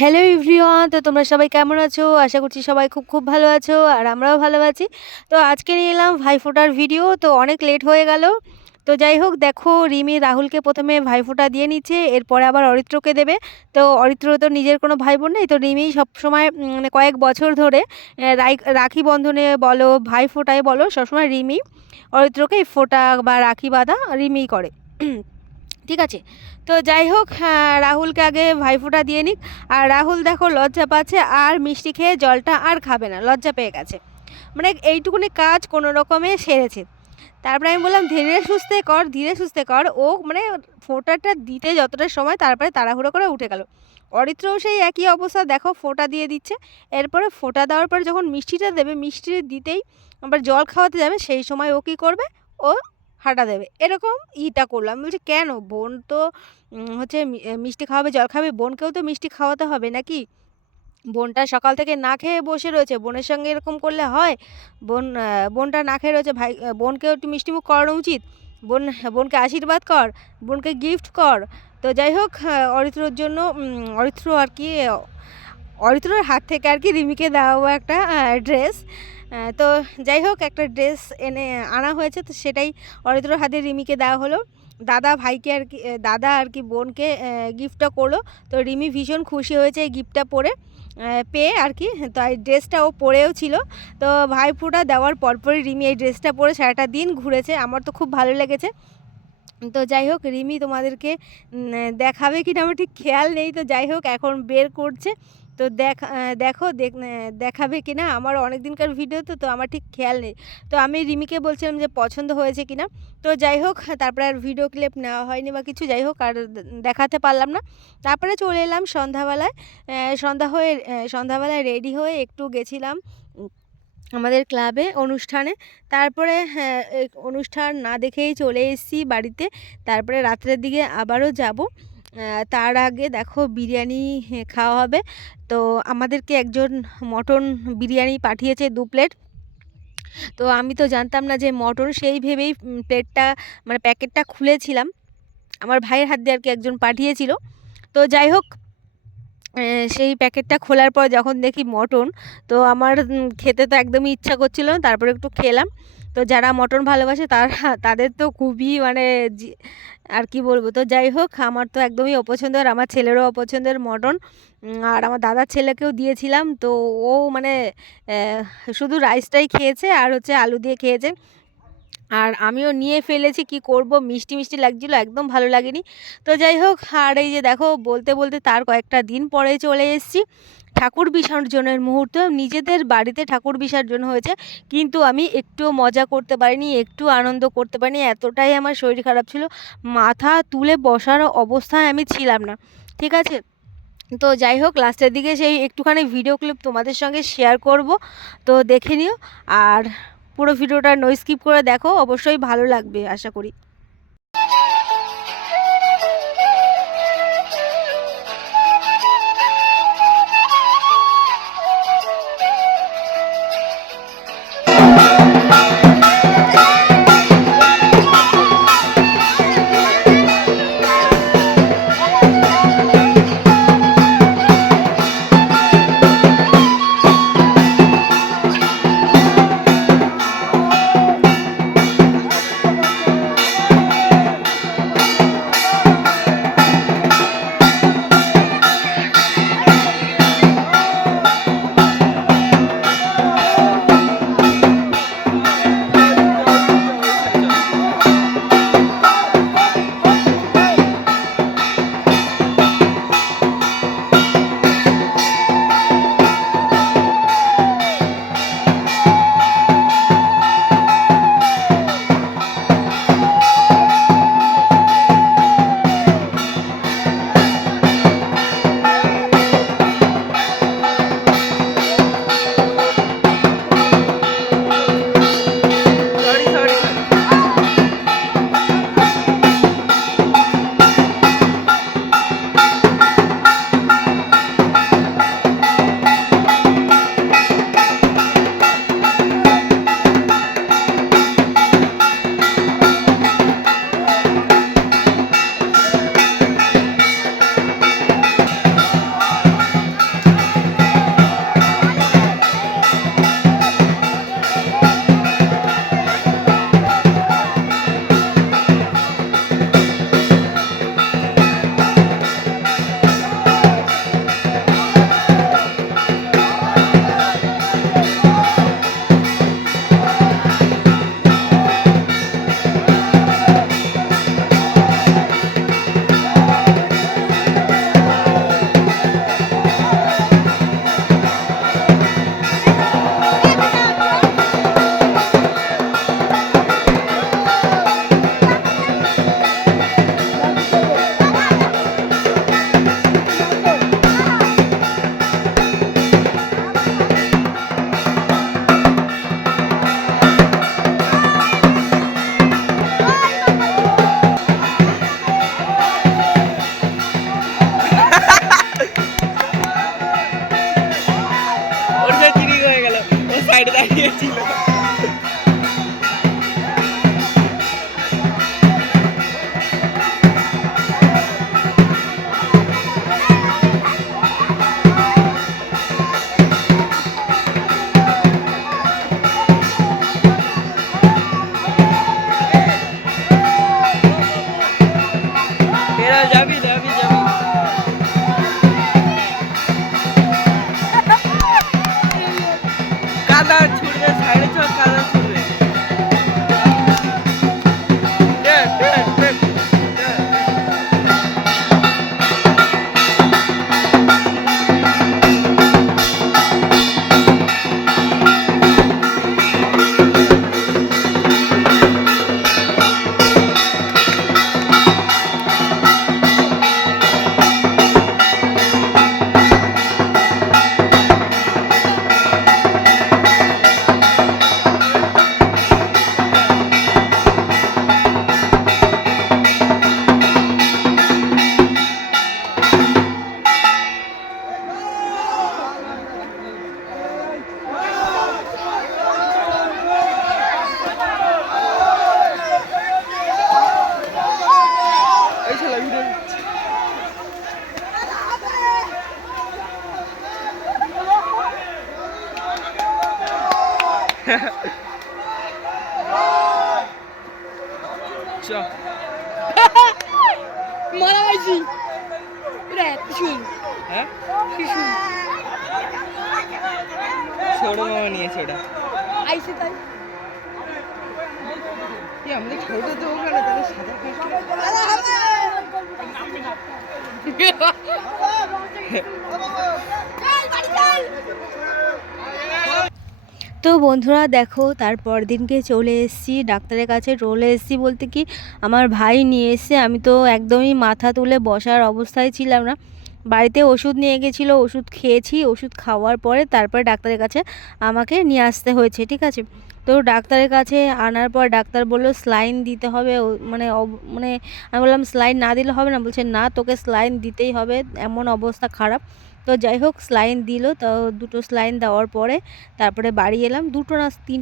Hello everyone তো তোমরা সবাই কেমন আছো? আশা করছি সবাই খুব খুব ভালো আছো আর আমরাও ভালো আছি। তো আজকে নিয়ে এলাম ভাইফোঁটার ভিডিও তো অনেক লেট হয়ে গেল। তো যাই হোক, দেখো রিমি রাহুলকে প্রথমে ভাইফোঁটা দিয়ে নিচ্ছে, এরপরে আবার অরিত্রকে দেবে। তো অরিত্র তো নিজের কোনো ভাই বোন নেই, তো রিমি সবসময় মানে কয়েক বছর ধরে রাখি বন্ধনে বলো, ভাইফোঁটায় বলো, সবসময় রিমি অরিত্রকে ফোঁটা বা রাখি বাঁধা রিমি করে। ঠিক আছে? তো যাই হোক হ্যাঁ, রাহুলকে আগে ভাইফোঁটা দিয়ে নিক। আর রাহুল দেখো লজ্জা পাচ্ছে আর মিষ্টি খেয়ে জলটা আর খাবে না লজ্জা পেয়ে গেছে। মানে এইটুকুনি কাজ কোনো রকমে সেরেছে। তারপরে আমি বললাম ধীরে সুস্থে কর ধীরে সুস্থে কর। ও মানে ফোঁটাটা দিতে যতটা সময় তারপরে তাড়াহুড়ো করে উঠে গেল। অরিত্রও সেই একই অবস্থা দেখো ফোঁটা দিয়ে দিচ্ছে। এরপরে ফোঁটা দেওয়ার পরে যখন মিষ্টিটা দেবে মিষ্টি দিতেই আবার জল খাওয়াতে যাবে সেই সময় ও কী করবে? ও হাঁটা দেবে। এরকম ইটা করলাম। আমি বলছি, কেন? বোন তো হচ্ছে মিষ্টি খাওয়াবে, জল খাবে। বোনকেও তো মিষ্টি খাওয়াতে হবে নাকি? বোনটা সকাল থেকে না খেয়ে বসে রয়েছে। বোনের সঙ্গে এরকম করলে হয়? বোন বোনটা না খেয়ে রয়েছে। ভাই বোনকেও একটু মিষ্টিমুখ করানো উচিত? বোন, বোনকে আশীর্বাদ কর? বোনকে গিফট কর? তো যাই হোক অরিত্রর জন্য অরিত্র আর কি অরিত্রর হাত থেকে আর কি রিমিকে দেওয়া একটা ড্রেস তো যাই হোক, একটা ড্রেস এনে, আনা হয়েছে, তো সেটাই অরিত্রর হাতে রিমিকে দেওয়া হলো। দাদা ভাইকে আর কি দাদা আর কি বোনকে গিফটটা করল। তো রিমি ভীষণ খুশি হয়েছে এই গিফটটা পরে পেয়ে আর কি। তো এই ড্রেসটা ও পরেও ছিল। তো ভাইফোঁটা দেওয়ার পরপরই রিমি এই ড্রেসটা পরে সারাটা দিন ঘুরেছে। আমার তো খুব ভালো লেগেছে। তো যাই হোক, রিমি তোমাদেরকে দেখাবে কি না আমার ঠিক খেয়াল নেই। তো যাই হোক, এখন বের করছে। তো দেখ দেখো দেখাবে কিনা আমার অনেক দিনকার ভিডিও তো তো আমার ঠিক খেয়াল নেই। তো আমি রিমিকে বলছিলাম যে পছন্দ হয়েছে কি না? তো যাই হোক তারপরে আর ভিডিও ক্লিপ নেওয়া হয়নি বা কিছু যাই হোক আর দেখাতে পারলাম না। তারপরে চলে এলাম সন্ধ্যাবেলায় সন্ধ্যা হয়ে সন্ধ্যাবেলায় রেডি হয়ে একটু গেছিলাম আমাদের ক্লাবে অনুষ্ঠানে। তারপরে হ্যাঁ, অনুষ্ঠান না দেখেই চলে এসেছি বাড়িতে। তারপরে রাত্রের দিকে আবারও যাব। তার আগে দেখো বিরিয়ানি খাওয়া হবে। তো আমাদেরকে একজন মটন বিরিয়ানি পাঠিয়েছে দু প্লেট। তো আমি তো জানতাম না যে মটন, সেই ভেবেই প্লেটটা মানে প্যাকেটটা খুলেছিলাম। আমার ভাইয়ের হাত দিয়ে আর কি একজন পাঠিয়েছিল। তো যাই হোক সেই প্যাকেটটা খোলার পর যখন দেখি মটন, তো আমার খেতে তো একদমই ইচ্ছা করছিল তারপরে একটু খেলাম। তো যারা মটন ভালোবাসে তারা, তাদের তো খুবই মানে আর কি বলব? তো যাই হোক, আমার তো একদমই অপছন্দের আমার ছেলেরও অপছন্দের মটন আর আমার দাদার ছেলেকেও দিয়েছিলাম। তো ও মানে শুধু রাইসটাই খেয়েছে আর হচ্ছে আলু দিয়ে খেয়েছে। আর আমিও নিয়ে ফেলেছি, কি করব? মিষ্টি মিষ্টি লাগছিল, একদম ভালো লাগেনি। তো যাই হোক, আর এই যে দেখো, বলতে বলতে তার কয়েকটা দিন পরে চলে এসেছি ঠাকুর বিসর্জনের মুহূর্ত। নিজেদের বাড়িতে ঠাকুর বিসর্জন হয়েছে, কিন্তু আমি একটুও মজা করতে পারিনি, একটু আনন্দ করতে পারিনি, এতটাই আমার শরীর খারাপ ছিল। মাথা তুলে বসার অবস্থায় আমি ছিলাম না, ঠিক আছে? তো যাই হোক, লাস্টের দিকে সেই একটুখানি ভিডিও ক্লিপ তোমাদের সঙ্গে শেয়ার করব, তো দেখে নিও। আর পুরো ভিডিওটা নো স্কিপ করে দেখো অবশ্যই ভালো লাগবে আশা করি। મહારાજ આવી દે মারা গেছি এটা হ্যাঁ ত্রিশুল ছোট মামা নিয়েছে ওটা আইসে তাই কি আমাদের ছোট তো ওখানে তাহলে সাদা তো বন্ধুরা দেখো, তারপর দিনকে চলে এসেছি, ডাক্তারের কাছে চলে এসেছি বলতে কি, আমার ভাই নিয়ে এসে আমি তো একদমই মাথা তুলে বসার অবস্থায় ছিলাম না। বাড়িতে ওষুধ নিয়ে গেছিল, ওষুধ খেয়েছি, ওষুধ খাওয়ার পরে তারপরে ডাক্তারের কাছে আমাকে নিয়ে আসতে হয়েছে, ঠিক আছে? তো ডাক্তারের কাছে আনার পর ডাক্তার বলল স্লাইন দিতে হবে। মানে মানে আমি বললাম স্লাইন না দিলে হবে না। বলছে, না, তোকে স্লাইন দিতেই হবে। এমন অবস্থা খারাপ। তো যাই হোক স্লাইন দিল, তো দুটো স্লাইন দেওয়ার পরে তারপরে বাড়ি এলাম। দুটো না তিন